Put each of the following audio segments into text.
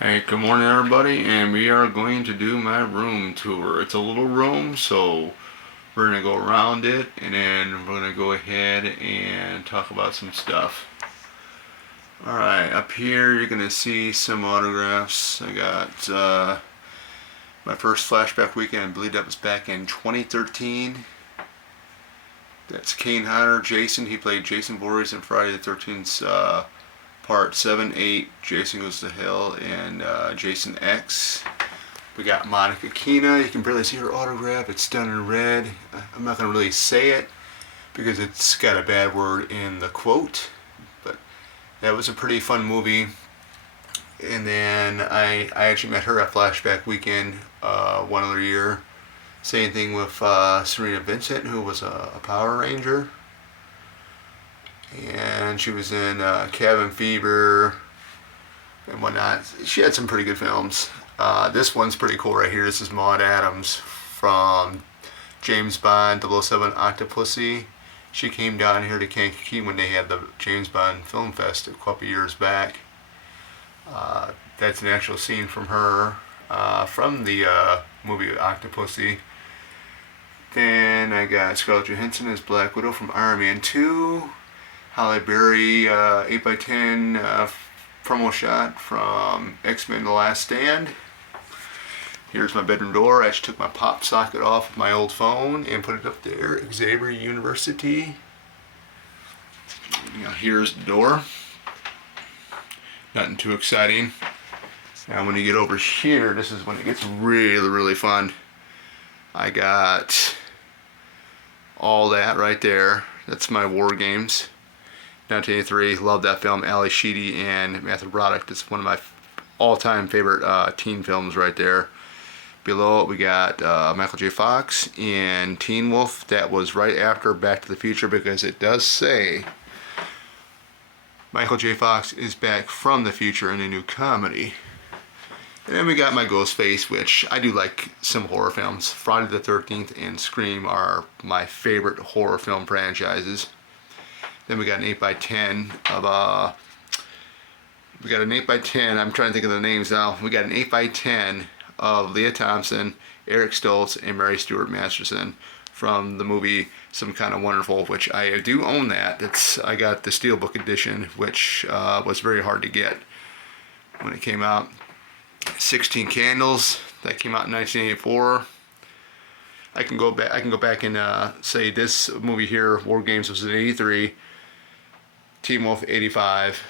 Hey, good morning everybody, and we are going to do my room tour. It's a little room, so we're going to go around it, and then we're going to go ahead and talk about some stuff. Alright, up here you're going to see some autographs. I got my first flashback weekend. I believe that was back in 2013. That's Kane Hodder, Jason. He played Jason Voorhees in Friday the 13th. Part 7, 8, Jason Goes to Hell, and Jason X. We got Monica Keena. You can barely see her autograph. It's done in red. I'm not going to really say it because it's got a bad word in the quote. But that was a pretty fun movie. And then I actually met her at Flashback Weekend one other year. Same thing with Serena Vincent, who was a Power Ranger. And she was in Cabin Fever and whatnot. She had some pretty good films. This one's pretty cool right here. This is Maud Adams from James Bond 007 Octopussy. She came down here to Kankakee when they had the James Bond Film Fest a couple years back. That's an actual scene from her from the movie Octopussy. Then I got Scarlett Johansson as Black Widow from Iron Man 2. Halle Berry 8x10 promo shot from X-Men The Last Stand. Here's my bedroom door. I just took my pop socket off of my old phone and put it up there. Xavier University. Now here's the door. Nothing too exciting. Now when you get over here, this is when it gets really, really fun. I got all that right there. That's my War Games. 1983, love that film. Ali Sheedy and Matthew Broderick. That's one of my all-time favorite teen films right there. Below it, we got Michael J. Fox in Teen Wolf. That was right after Back to the Future because it does say Michael J. Fox is back from the future in a new comedy. And then we got my Ghostface, which I do like some horror films. Friday the 13th and Scream are my favorite horror film franchises. Then we got an 8x10 of we got an 8x10, I'm trying to think of the names now. We got an 8x10 of Leah Thompson, Eric Stoltz, and Mary Stuart Masterson from the movie Some Kind of Wonderful, which I do own that. I got the Steelbook edition, which was very hard to get when it came out. 16 Candles, that came out in 1984. I can go back and say this movie here, War Games, was in 83. Teen Wolf 85,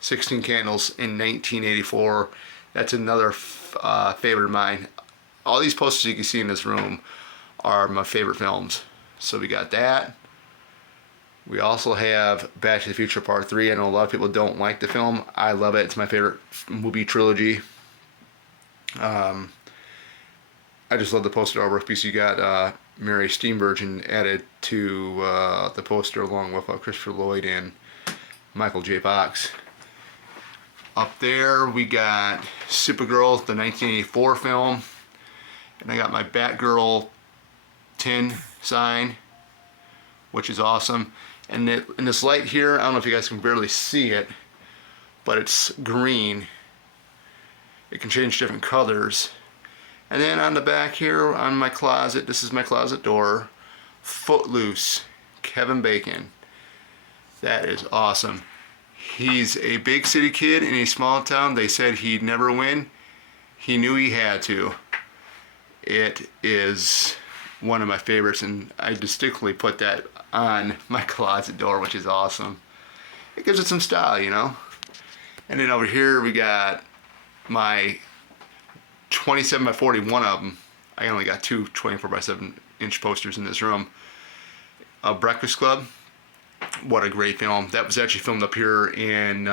16 Candles in 1984. That's another favorite of mine. All these posters you can see in this room are my favorite films. So we got that. We also have Back to the Future Part 3. I know a lot of people don't like the film. I love it. It's my favorite movie trilogy. I just love the poster artwork because you got Mary Steenburgen added to the poster along with Christopher Lloyd and Michael J. Fox. Up there we got Supergirl, the 1984 film, and I got my Batgirl tin sign, which is awesome. And in this light here, I don't know if you guys can barely see it, but it's green. It can change different colors. And then on the back here on my closet, this is my closet door, Footloose, Kevin Bacon. That is awesome. He's a big city kid in a small town. They said he'd never win. He knew he had to. It is one of my favorites, and I distinctly put that on my closet door, which is awesome. It gives it some style, you know. And then over here we got my 27 by 41 of them. I only got two 24 by 7 inch posters in this room. Breakfast Club. What a great film. That was actually filmed up here in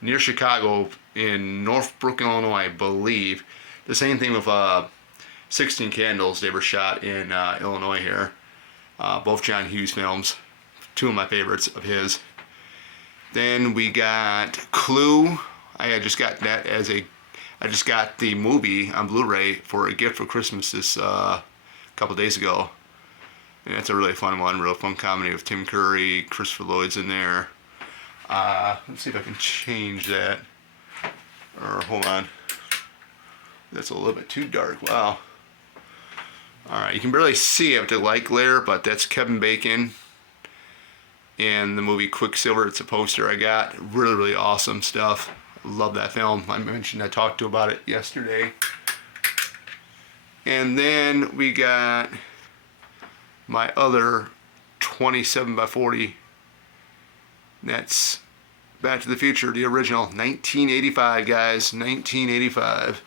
near Chicago in Northbrook, Illinois, I believe. The same thing with 16 Candles. They were shot in Illinois here. Both John Hughes films. Two of my favorites of his. Then we got Clue. I just got that I just got the movie on Blu-ray for a gift for Christmas this couple days ago. And that's a really fun one, real fun comedy with Tim Curry, Christopher Lloyd's in there. Let's see if I can change that. Or hold on. That's a little bit too dark. Wow. Alright, you can barely see it with the light glare, but that's Kevin Bacon in the movie Quicksilver. It's a poster I got. Really, really awesome stuff. Love that film. I talked to about it yesterday. And then we got my other 27 by 40. That's Back to the Future, the original, 1985, guys, 1985.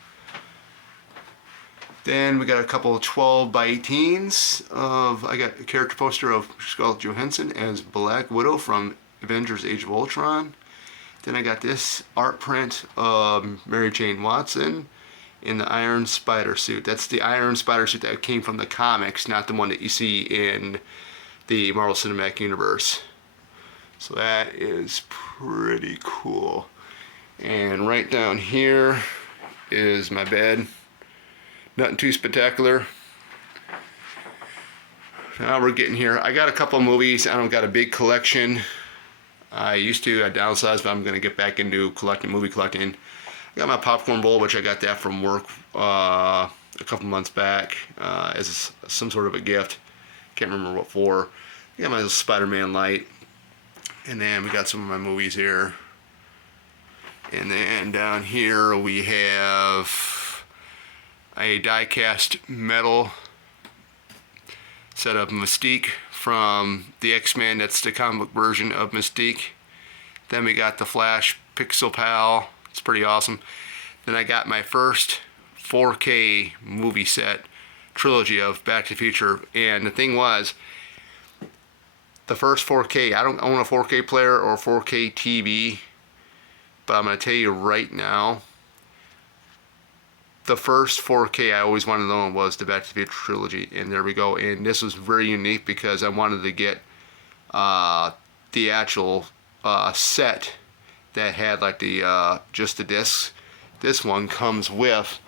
Then we got a couple of 12 by 18s I got a character poster of Scarlett Johansson as Black Widow from Avengers Age of Ultron. Then I got this art print of Mary Jane Watson in the Iron Spider suit. That's the Iron Spider suit that came from the comics, not the one that you see in the Marvel Cinematic Universe. So that is pretty cool. And right down here is my bed. Nothing too spectacular. Now we're getting here. I got a couple of movies. I don't got a big collection. I used to. I downsized, but I'm going to get back into movie collecting. I got my popcorn bowl, which I got that from work a couple months back as some sort of a gift. Can't remember what for. I got my little Spider-Man light. And then we got some of my movies here. And then down here we have a die-cast metal set of Mystique from the X-Men. That's the comic book version of Mystique. Then we got the Flash Pixel Pal. It's pretty awesome. Then I got my first 4K movie set trilogy of Back to the Future. And the thing was, the first 4K, I don't own a 4K player or 4K TV, but I'm going to tell you right now, the first 4K I always wanted to own was the Back to the Future trilogy, and there we go. And this was very unique because I wanted to get the actual set that had like the just the discs. This one comes with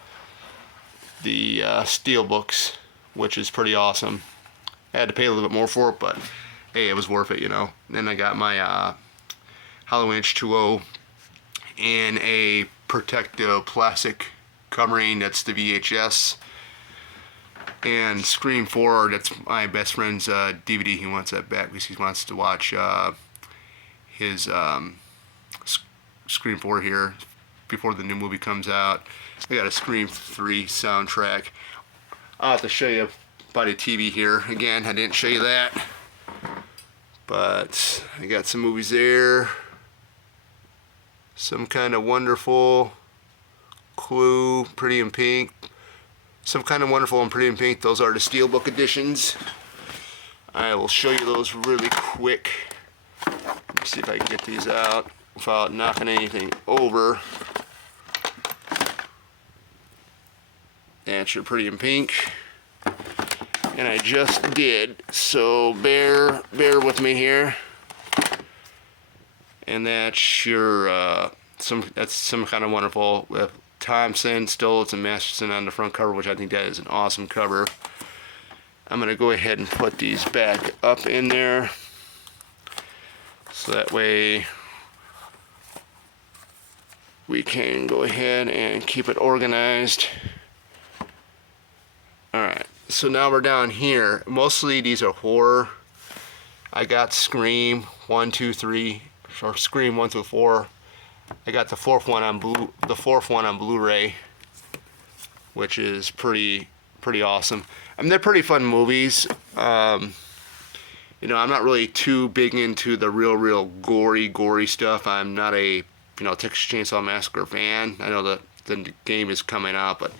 the steel books, which is pretty awesome. I had to pay a little bit more for it, but hey, it was worth it, you know. And then I got my Halloween H2O in a protective plastic covering. That's the VHS. And Scream 4, that's my best friend's DVD. He wants that back because he wants to watch his Scream 4 here before the new movie comes out. I got a Scream 3 soundtrack. I'll have to show you by the TV here. Again, I didn't show you that. But I got some movies there. Some Kind of Wonderful, Clue, Pretty in Pink. Some Kind of Wonderful and Pretty in Pink. Those are the Steelbook editions. I will show you those really quick. Let me see if I can get these out without knocking anything over. That's your Pretty in Pink. And I just did, so bear with me here. And that's your that's Some Kind of Wonderful with Thompson, Stoltz, and Masterson on the front cover, which I think that is an awesome cover. I'm gonna go ahead and put these back up in there, so that way we can go ahead and keep it organized. All right. So now we're down here. Mostly these are horror. I got Scream 1, 2, 3, or Scream 1 through 4. I got the fourth one on Blu-ray, which is pretty awesome. I mean, they're pretty fun movies. You know, I'm not really too big into the real gory stuff. I'm not a Texas Chainsaw Massacre fan. I know the game is coming out, but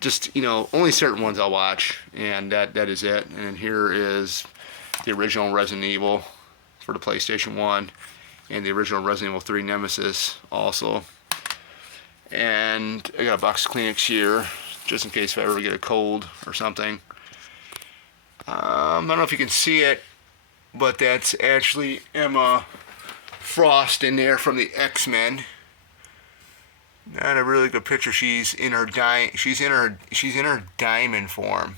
just, only certain ones I'll watch, and that is it. And here is the original Resident Evil for the PlayStation 1, and the original Resident Evil 3 Nemesis also. And I got a box of Kleenex here, just in case if I ever get a cold or something. I don't know if you can see it, but that's actually Emma Frost in there from the X-Men. Not a really good picture. She's in her diamond form.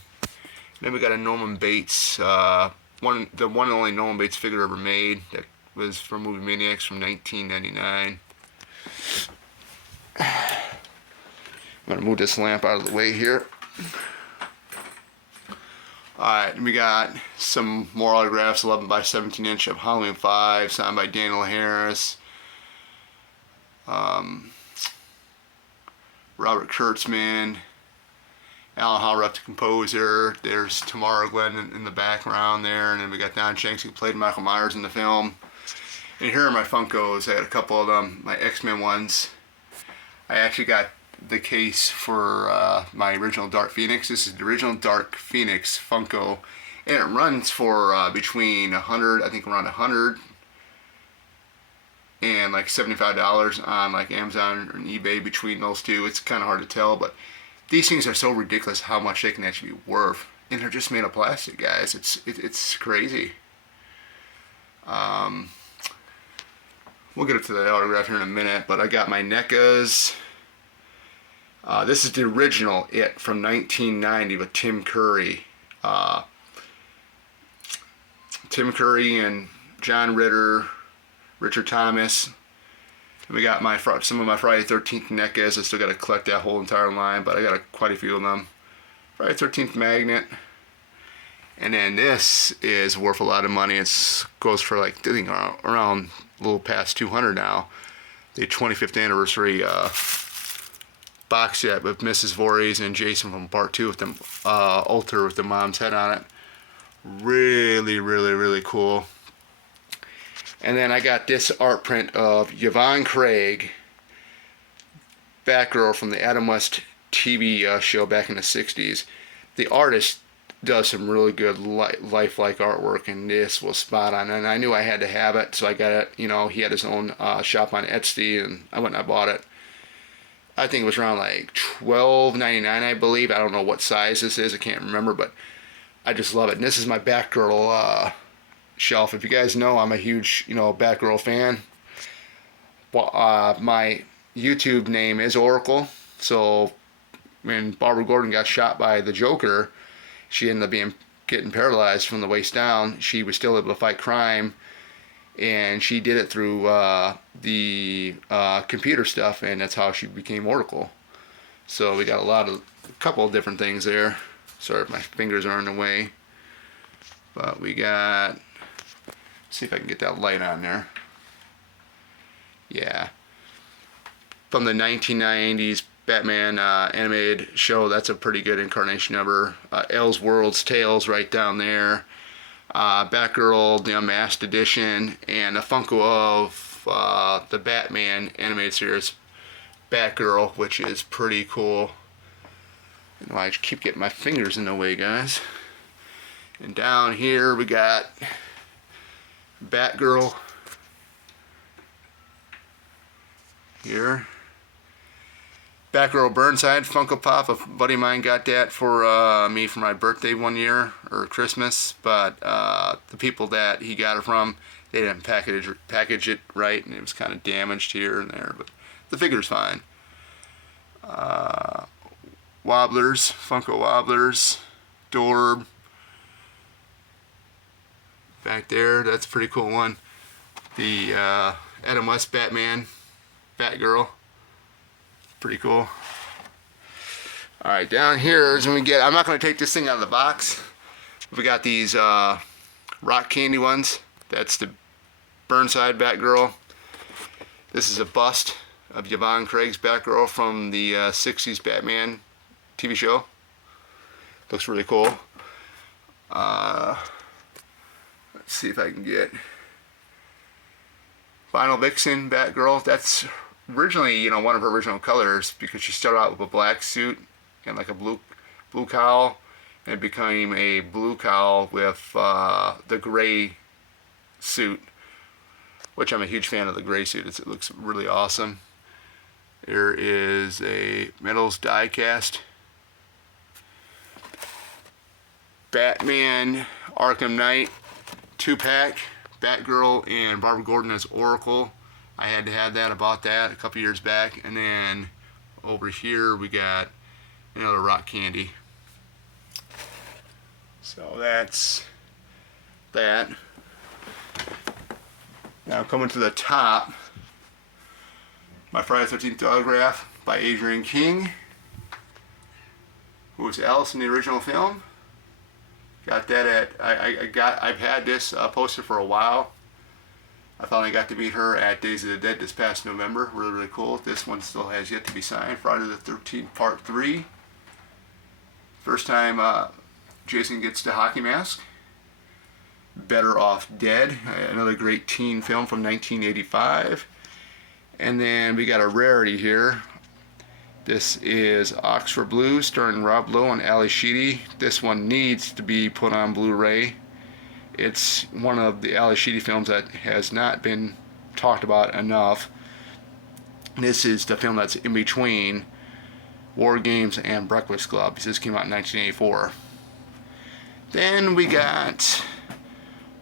Then we got a Norman Bates, the one and only Norman Bates figure ever made. That was from Movie Maniacs from 1999. I'm gonna move this lamp out of the way here. Alright, we got some more autographs, 11 by 17 inch of Halloween 5, signed by Daniel Harris, Robert Kurtzman, Alan Hallrup, the composer. There's Tamara Glenn in the background there, and then we got Don Shanks, who played Michael Myers in the film. And here are my Funkos. I had a couple of them, my X-Men ones. I actually got the case for my original Dark Phoenix. This is the original Dark Phoenix Funko, and it runs for between 100, I think around 100 and like $75 on like Amazon or eBay. Between those two, it's kind of hard to tell, but these things are so ridiculous how much they can actually be worth, and they're just made of plastic, guys. It's crazy. We'll get up to the autograph here in a minute, but I got my NECAs. This is the original It from 1990 with Tim Curry. Tim Curry and John Ritter, Richard Thomas. And we got some of my Friday 13th NECAs. I still got to collect that whole entire line, but I got quite a few of them. Friday 13th Magnet. And then this is worth a lot of money. It goes for like, I think around a little past 200 now. The 25th anniversary box set with Mrs. Voorhees and Jason from Part 2 with the altar with the mom's head on it. Really, really, really cool. And then I got this art print of Yvonne Craig, Batgirl from the Adam West TV show back in the 60s. The artist does some really good lifelike artwork, and this was spot on. And I knew I had to have it, so I got it. You know, he had his own shop on Etsy, and I went and I bought it. I think it was around like $12.99, I believe. I don't know what size this is. I can't remember, but I just love it. And this is my Batgirl shelf. If you guys know, I'm a huge, Batgirl fan. My YouTube name is Oracle. So when Barbara Gordon got shot by the Joker, she ended up getting paralyzed from the waist down. She was still able to fight crime, and she did it through the computer stuff, and that's how she became Oracle. So we got a couple of different things there. Sorry if my fingers are in the way, but we got, see if I can get that light on there. Yeah, from the 1990s Batman animated show. That's a pretty good incarnation of her. Elseworlds Tales right down there. Batgirl, the Unmasked Edition, and a Funko of the Batman animated series Batgirl, which is pretty cool. I keep getting my fingers in the way, guys. And down here we got Batgirl here. Batgirl Burnside Funko Pop. A buddy of mine got that for me for my birthday one year, or Christmas, but the people that he got it from, they didn't package it right, and it was kind of damaged here and there, but the figure's fine. Wobblers, Funko Wobblers, Dorb. Back there, that's a pretty cool one. The Adam West Batman, Batgirl. Pretty cool. Alright, down here is when we get, I'm not going to take this thing out of the box. We got these rock candy ones. That's the Burnside Batgirl. This is a bust of Yvonne Craig's Batgirl from the 60s Batman TV show. Looks really cool. Let's see if I can get Vinyl Vixen Batgirl. That's originally, one of her original colors, because she started out with a black suit and like a blue cowl, and it became a blue cowl with the gray suit, which I'm a huge fan of the gray suit. It looks really awesome. There is a metals die cast Batman Arkham Knight 2-pack, Batgirl and Barbara Gordon as Oracle. I had to have that. I bought that a couple years back. And then over here we got another rock candy. So that's that. Now coming to the top, my Friday the 13th autograph by Adrian King. who was Alice in the original film. Got that at, I've had this poster for a while. I finally got to meet her at Days of the Dead this past November. Really, really cool. This one still has yet to be signed. Friday the 13th, Part 3. First time Jason gets the hockey mask. Better Off Dead, another great teen film from 1985. And then we got a rarity here. This is Oxford Blues, starring Rob Lowe and Ali Sheedy. This one needs to be put on Blu-ray. It's one of the Ali Sheedy films that has not been talked about enough. This is the film that's in between War Games and Breakfast Club. This came out in 1984. Then we got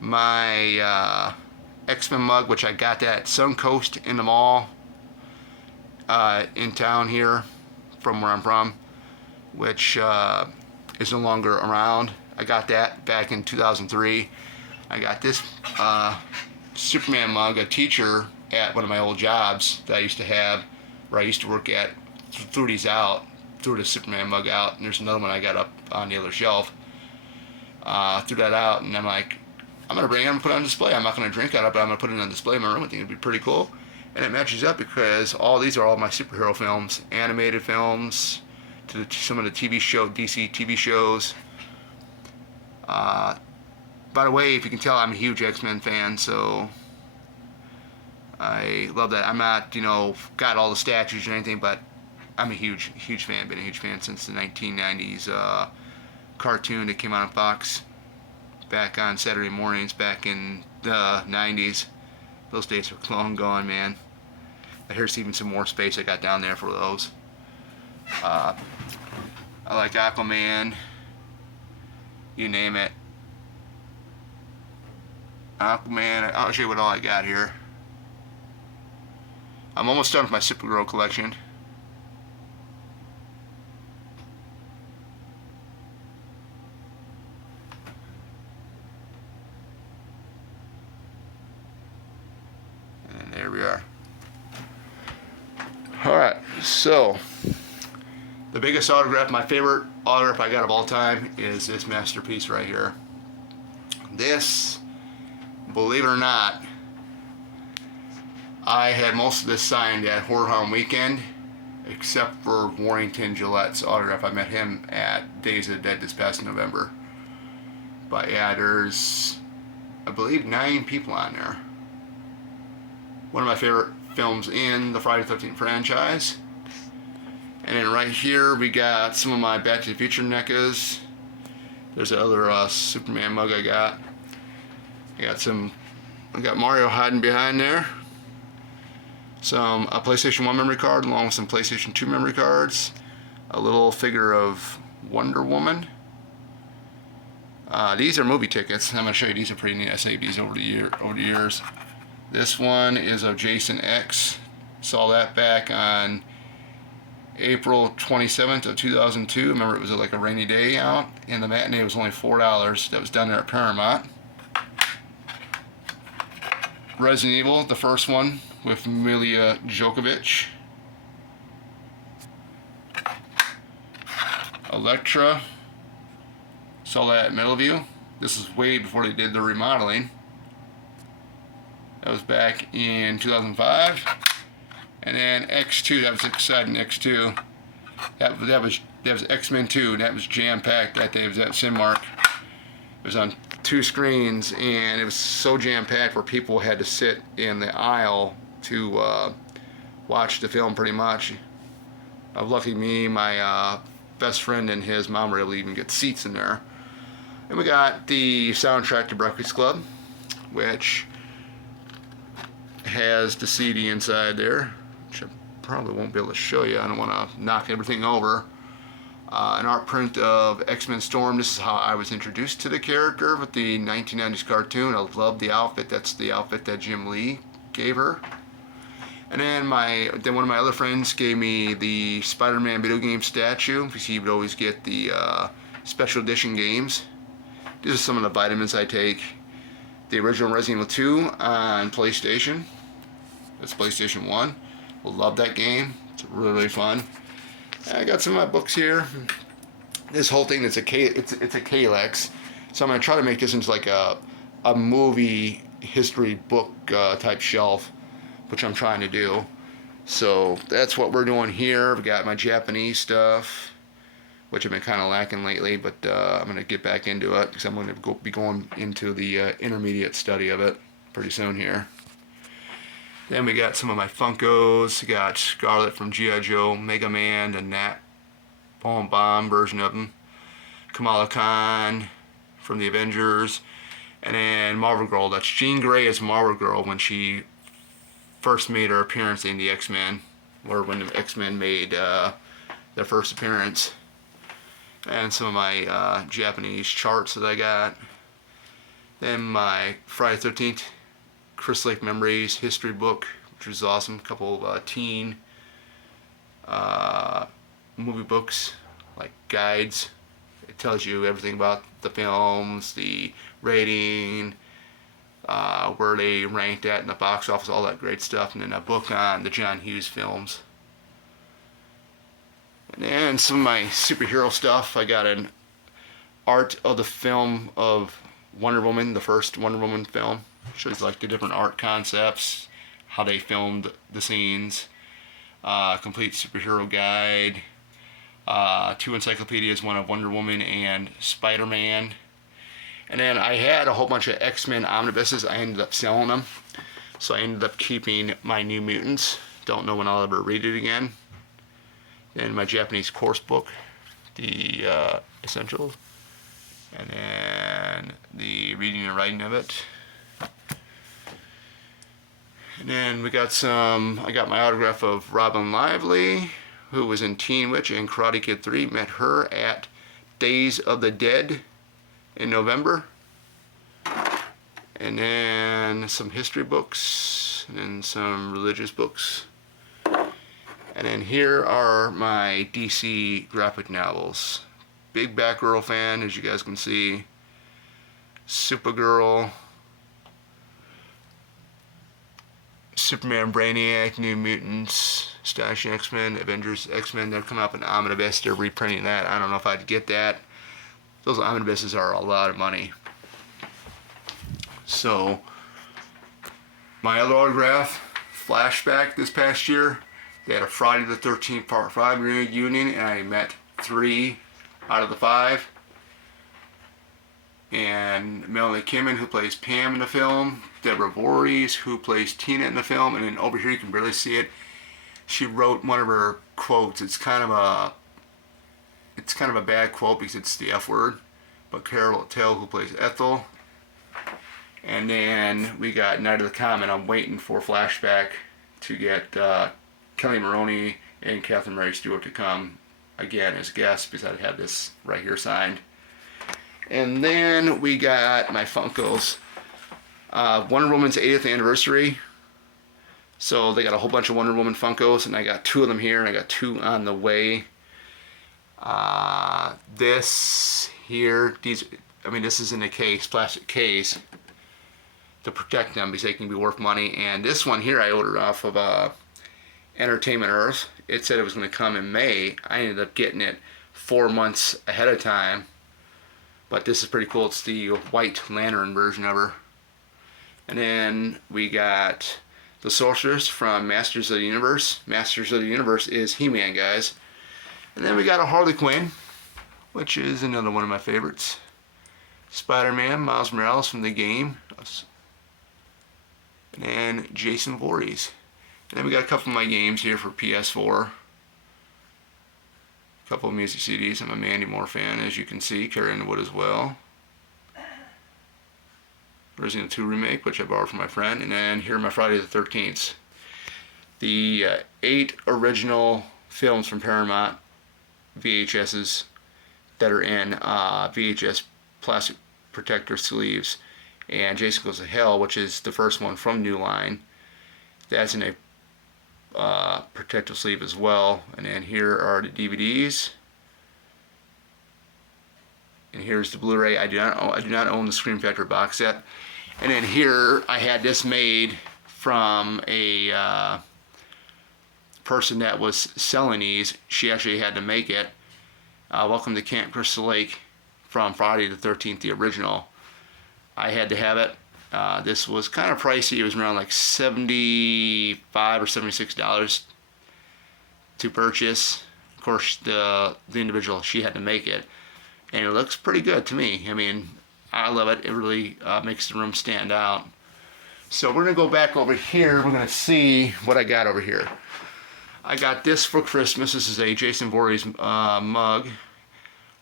my X-Men mug, which I got at Suncoast in the mall in town here from where I'm from, which is no longer around. I got that back in 2003. I got this Superman mug. A teacher at one of my old jobs that I used to have, where I used to work at, threw these out, threw the Superman mug out, and there's another one I got up on the other shelf. Threw that out, and I'm like, I'm going to bring it and put it on display. I'm not going to drink out of it, but I'm going to put it on display in my room. I think it'd be pretty cool. And it matches up because these are all my superhero films, animated films, to some of the DC TV shows. By the way, if you can tell, I'm a huge X-Men fan, so I love that. I'm not, got all the statues or anything, but I'm a huge fan. Been a huge fan since the 1990s cartoon that came out on Fox back on Saturday mornings back in the 90s. Those days are long gone, man. Here's even some more space I got down there for those. I like Aquaman. You name it. Aquaman. I'll show you what all I got here. I'm almost done with my Supergirl collection. And there we are. Alright, so the biggest autograph, my favorite autograph I got of all time, is this masterpiece right here. This, believe it or not, I had most of this signed at Horror Hound Weekend, except for Warrington Gillette's autograph. I met him at Days of the Dead this past November. But yeah, there's, I believe, 9 people on there. One of my favorite films in the Friday the 13th franchise. And then right here we got some of my Back to the Future NECAs. There's the other Superman mug I got. I got Mario hiding behind there. A PlayStation 1 memory card along with some PlayStation 2 memory cards. A little figure of Wonder Woman. These are movie tickets. I'm going to show you, these are pretty neat. I saved these over the years. This one is of Jason X. Saw that back on April 27th of 2002. Remember, it was like a rainy day out, and the matinee was only $4. That was down there at Paramount. Resident Evil, the first one, with Milla Jovovich. Elektra. Saw that at Middleview. This is way before they did the remodeling. That was back in 2005. And then X2, that was exciting. X2. That was X-Men 2, and that was jam-packed that day. It was at Cinemark. It was on 2 screens, and it was so jam-packed where people had to sit in the aisle to watch the film pretty much. Lucky me, my best friend and his mom were able to even get seats in there. And we got the soundtrack to Breakfast Club, which has the CD inside there, which I probably won't be able to show you. I don't want to knock everything over. An art print of X-Men Storm. This is how I was introduced to the character with the 1990s cartoon. I love the outfit. That's the outfit that Jim Lee gave her. And then one of my other friends gave me the Spider-Man video game statue, because he would always get the special edition games. These are some of the vitamins I take. The original Resident Evil 2 on PlayStation. That's PlayStation 1. Love that game. It's really, really fun. I got some of my books here. this whole thing it's a Kalex, so I'm gonna try to make this into like a movie history book type shelf, which I'm trying to do. So that's what we're doing here. I've got my Japanese stuff, which I've been kind of lacking lately, but I'm going to get back into it because I'm going to be going into the intermediate study of it pretty soon here. Then we got some of my Funkos. We got Scarlet from G.I. Joe, Mega Man, the Nat Bomb version of him, Kamala Khan from the Avengers, and then Marvel Girl. That's Jean Grey as Marvel Girl when she first made her appearance in the X-Men, or when the X-Men made their first appearance. And some of my Japanese charts that I got. Then my Friday 13th Crystal Lake Memories history book, which was awesome. A couple of teen movie books, like guides. It tells you everything about the films, the rating, where they ranked at in the box office, all that great stuff. And then a book on the John Hughes films. And then some of my superhero stuff. I got an art of the film of Wonder Woman, the first Wonder Woman film. Shows like the different art concepts, how they filmed the scenes. Complete superhero guide. 2 encyclopedias, one of Wonder Woman and Spider-Man. And then I had a whole bunch of X-Men omnibuses. I ended up selling them. So I ended up keeping my New Mutants. Don't know when I'll ever read it again. Then my Japanese course book, the Essentials. And then the reading and writing of it. And then we got I got my autograph of Robin Lively, who was in Teen Witch and Karate Kid 3. Met her at Days of the Dead in November. And then some history books, and then some religious books. And then here are my DC graphic novels. Big Batgirl fan, as you guys can see. Supergirl, Superman, Brainiac, New Mutants, Astonishing X-Men, Avengers, X-Men. They're coming up in omnibus. They're reprinting that. I don't know if I'd get that. Those omnibuses are a lot of money. So, my other autograph, Flashback this past year, they had a Friday the 13th Part 5 reunion, and I met 3 out of the 5. And Melanie Kimmon, who plays Pam in the film, Deborah Voorhees, who plays Tina in the film, and then over here you can barely see it. She wrote one of her quotes. It's kind of a bad quote because it's the F word, but Carol Tell, who plays Ethel. And then we got Night of the Comet. I'm waiting for Flashback to get Kelly Maroney and Catherine Mary Stewart to come again as guests, because I have this right here signed. And then we got my Funkos. Wonder Woman's 80th anniversary. So they got a whole bunch of Wonder Woman Funkos, and I got 2 of them here, and I got 2 on the way. This here, this is in a case, plastic case, to protect them because they can be worth money. And this one here I ordered off of Entertainment Earth. It said it was going to come in May. I ended up getting it 4 months ahead of time. But this is pretty cool. It's the White Lantern version of her. And then we got the Sorceress from Masters of the Universe. Masters of the Universe is He-Man, guys. And then we got a Harley Quinn, which is another one of my favorites. Spider-Man, Miles Morales from the game. And then Jason Voorhees. And then we got a couple of my games here for PS4. A couple of music CDs. I'm a Mandy Moore fan, as you can see. Carrie Underwood as well. Resident Evil 2 remake, which I borrowed from my friend. And then here are my Friday the 13th. The 8 original films from Paramount VHSs that are in VHS plastic protector sleeves. And Jason Goes to Hell, which is the first one from New Line. That's in a protective sleeve as well. And then here are the DVDs. And here's the Blu-ray. I do not own the Scream Factory box set. And then here I had this made from a person that was selling these. She actually had to make it. Welcome to Camp Crystal Lake from Friday the 13th, the original. I had to have it. This was kind of pricey. It was around like $75 or $76 to purchase. Of course, the individual, she had to make it, and it looks pretty good to me. I mean, I love it. It really makes the room stand out. So we're gonna go back over here. We're gonna see what I got over here. I got this for Christmas. This is a Jason Voorhees mug.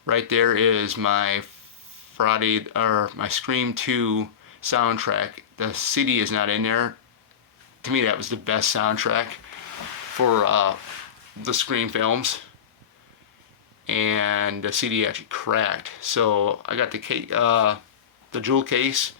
Right there is my Friday or my Scream 2 soundtrack. The CD is not in there. To me, that was the best soundtrack for the Scream films, and the CD actually cracked. So I got the jewel case